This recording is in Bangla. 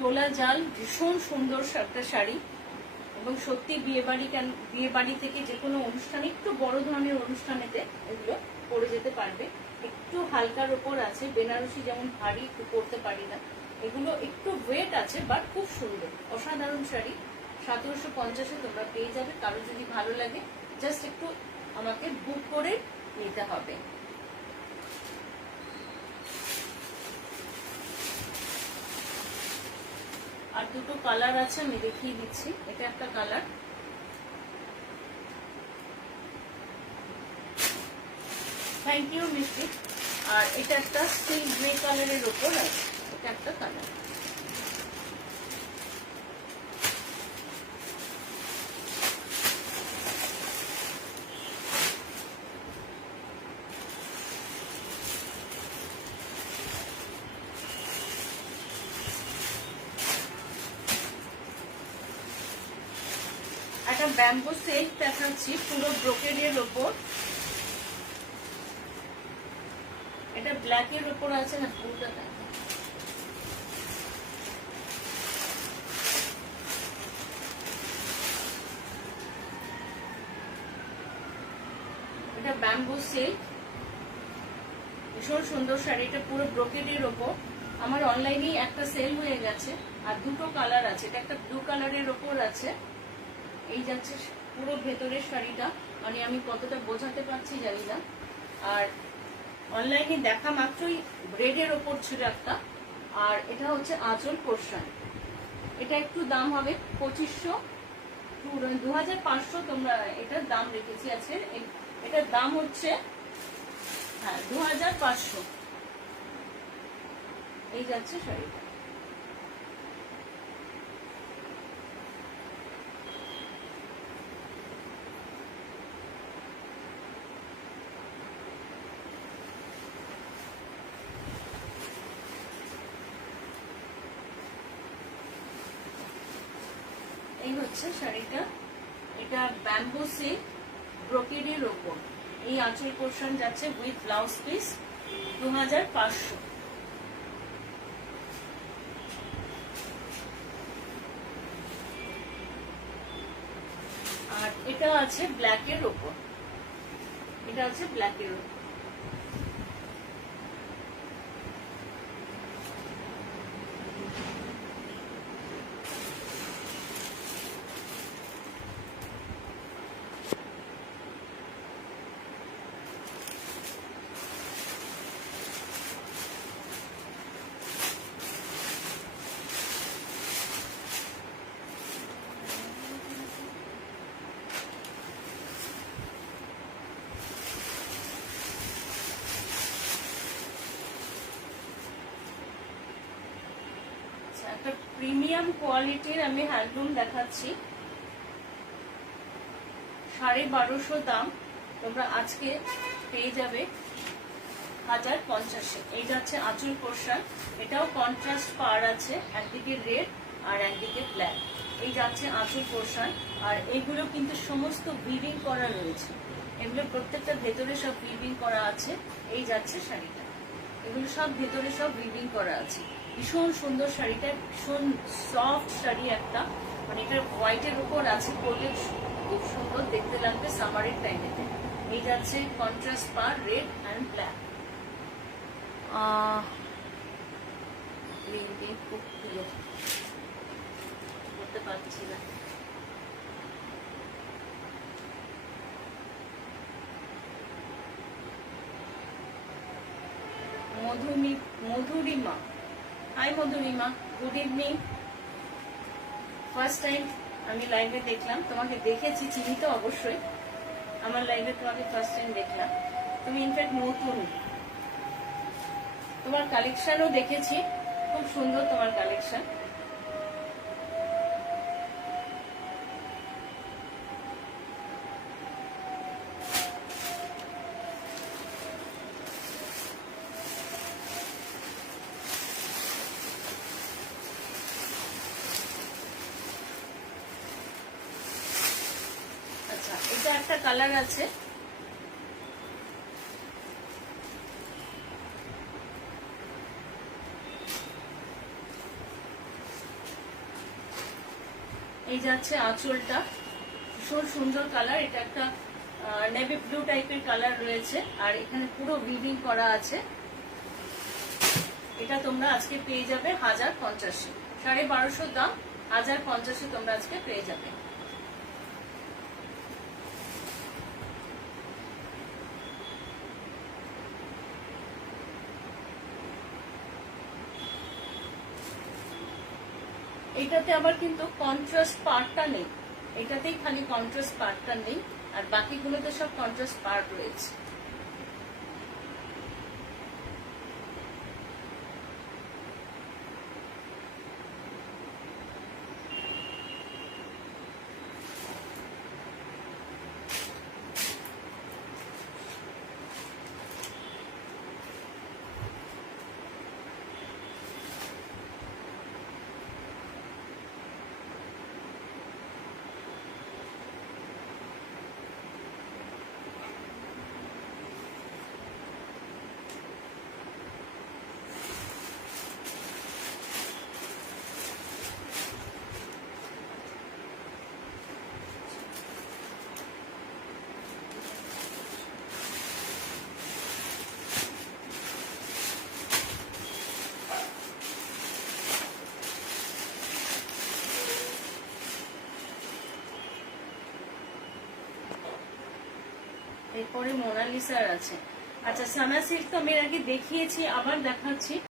ডোলা জাল, ভীষণ সুন্দর একটা শাড়ি এবং সত্যি বিয়ে বাড়ি থেকে যে কোনো অনুষ্ঠানে, একটু বড় ধরনের অনুষ্ঠানেতে এগুলো পরে যেতে পারবে। একটু হালকার ওপর আছে, বেনারসি যেমন ভারী একটু পরতে পারি না, এগুলো একটু ওয়েট আছে বাট খুব সুন্দর, অসাধারণ শাড়ি। 1750-এ তোমরা পেয়ে যাবে। কারো যদি ভালো লাগে জাস্ট একটু আমাকে বুক করে নিতে হবে। আর দুটো কালার আছে, আমি দেখিয়ে দিচ্ছি। এটা একটা কালার, থ্যাংক ইউ মিষ্টি। আর এটা একটা সিল্ক গ্রে কালারের ওপর আছে, এটা একটা কালার। একটা ব্যাম্বো সিল্ক দেখাচ্ছি, পুরো ব্রোকেডের ওপর। এটা ব্ল্যাকের ওপর আছে না, পুরোটা এটা ব্যাম্বো সিল্ক, ভীষণ সুন্দর শাড়ি। এটা পুরো ব্রোকেডের ওপর। আমার অনলাইনেই একটা সেল হয়ে গেছে। আর দুটো কালার আছে, এটা একটা ব্লু কালারের ওপর আছে। এই যাচ্ছে পুরো ভেতরের শাড়িটা, মানে আমি কতটা বোঝাতে পারছি জানি না। আর অনলাইনে দেখা মাত্রই রেডের ওপর ছিল একটা। আর এটা হচ্ছে আঁচল পোর্শন। এটা একটু দাম হবে 2500, 2500 তোমরা এটার দাম রেখেছি আছে। এটার দাম হচ্ছে 2500। এই যাচ্ছে শাড়িটা। এই হচ্ছে শাড়িটা। এটা ব্যাম্বো সিল্ক ব্রোকেডের ওপর। এই আঁচল পোর্শন যাচ্ছে উইথ ব্লাউজ পিস, 2500। আর এটা আছে ব্ল্যাকের ওপর, এটা আছে ব্ল্যাকের ওপর। একটা প্রিমিয়াম কোয়ালিটির আমি হ্যান্ডলুম দেখাচ্ছি, 1250 দাম। তোমরা আজকে পেয়ে যাবে 1050-এ। এই যাচ্ছে আঁচল পোর্শন। এটাও কন্ট্রাস্ট পার আছে, একদিকে রেড আর একদিকে ব্ল্যাক। এই যাচ্ছে আঁচল পোর্শন। আর এগুলো কিন্তু সমস্ত উইভিং করা রয়েছে, এগুলো প্রত্যেকটা ভেতরে সব উইভিং করা আছে। এই যাচ্ছে শাড়িটা, এগুলো সব ভেতরে সব উইভিং করা আছে। ভীষণ সুন্দর শাড়িটা, ভীষণ সফট শাড়ি একটা, মানে এটা হোয়াইটের উপর আছে, পরলে খুব সুন্দর দেখতে লাগবে সামারের টাইমেতে। এই যাচ্ছে কন্ট্রাস্ট পার রেড অ্যান্ড ব্ল্যাক। খুব করতে পারছি না। Madhurima, hi Madhurima, good evening. First time আমি লাইভে দেখলাম তোমাকে, দেখেছি, চিনি তো অবশ্যই। আমার লাইভে তোমাকে ফার্স্ট টাইম দেখলাম। তুমি ইনফ্যাক্ট নতুন, তোমার কালেকশনও দেখেছি, খুব সুন্দর তোমার কালেকশন। আচ্ছা, এটা একটা কালার আছে, এই যাচ্ছে আঁচলটা, ভীষণ সুন্দর কালার, এটা একটা নেভি ব্লু টাইপের কালার রয়েছে আর এখানে পুরো উইভিং করা আছে। এটা তোমরা আজকে পেয়ে যাবে 1050, 1250 দাম, 1050 তোমরা আজকে পেয়ে যাবে। এটাতে আবার কিন্তু কন্ট্রাস্ট পার্টটা নেই, এটাতেই খালি কন্ট্রাস্ট পার্টটা নেই, আর বাকিগুলোতে সব কন্ট্রাস্ট পার্ট রয়েছে। এরপরে মোনালিসার আছে। আচ্ছা, সানা সিল্ক তো আমি এর আগে দেখিয়েছি, আবার দেখাচ্ছি।